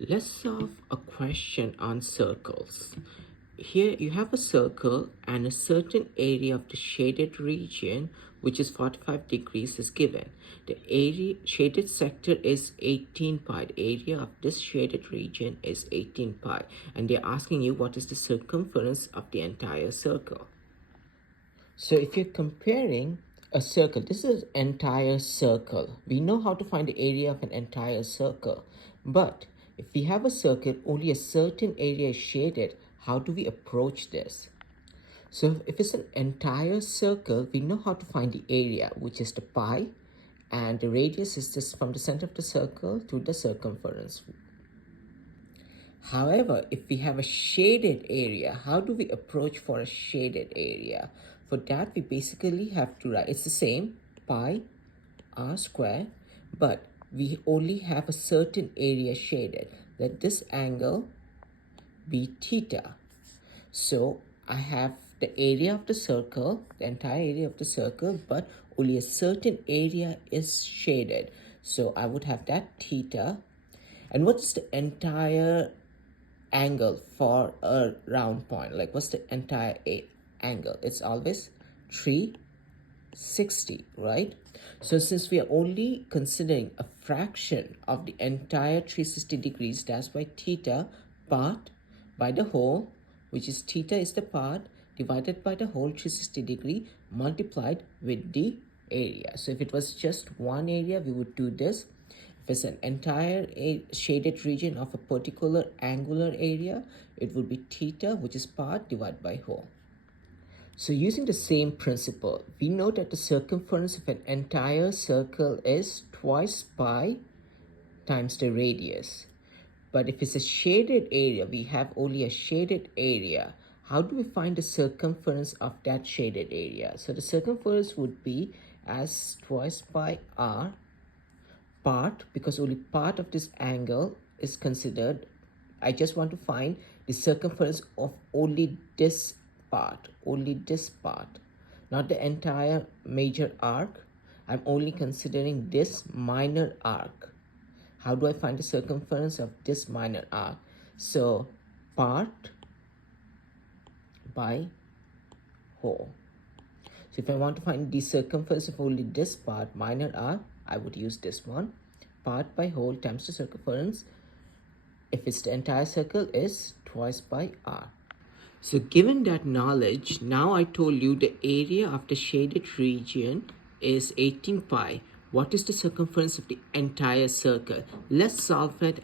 Let's solve a question on circles. Here you have a circle and a certain area of the shaded region, which is 45 degrees, is given. The area shaded sector is 18 pi. The area of this shaded region is 18 pi. And they're asking you what is the circumference of the entire circle. So if you're comparing a circle, this is an entire circle. We know how to find the area of an entire circle. But if we have a circle, only a certain area is shaded, how do we approach this? So if it's an entire circle, we know how to find the area, which is the pi, and the radius is just from the center of the circle to the circumference. However, if we have a shaded area, how do we approach for a shaded area? For that, we basically have to write, it's the same, pi r square, but we only have a certain area shaded. Let this angle be theta. So I have the area of the circle, the entire area of the circle, but only a certain area is shaded. So I would have that theta. And what's the entire angle for a round point? Like, what's the entire angle? It's always 360, right? So since we are only considering a fraction of the entire 360 degrees, that's why theta part by the whole, which is theta is the part divided by the whole 360 degree multiplied with the area. So if it was just one area, we would do this. If it's an entire shaded region of a particular angular area, it would be theta, which is part divided by whole. So using the same principle, we know that the circumference of an entire circle is twice pi times the radius. But if it's a shaded area, we have only a shaded area. How do we find the circumference of that shaded area? So the circumference would be as twice pi r part, because only part of this angle is considered. I just want to find the circumference of only this part, not the entire major arc. I'm only considering this minor arc. How do I find the circumference of this minor arc? So part by whole. So if I want to find the circumference of only this part, minor arc, I would use this one. Part by whole times the circumference, if it's the entire circle, is twice by r. So given that knowledge, now I told you the area of the shaded region is 18 pi. What is the circumference of the entire circle? Let's solve it.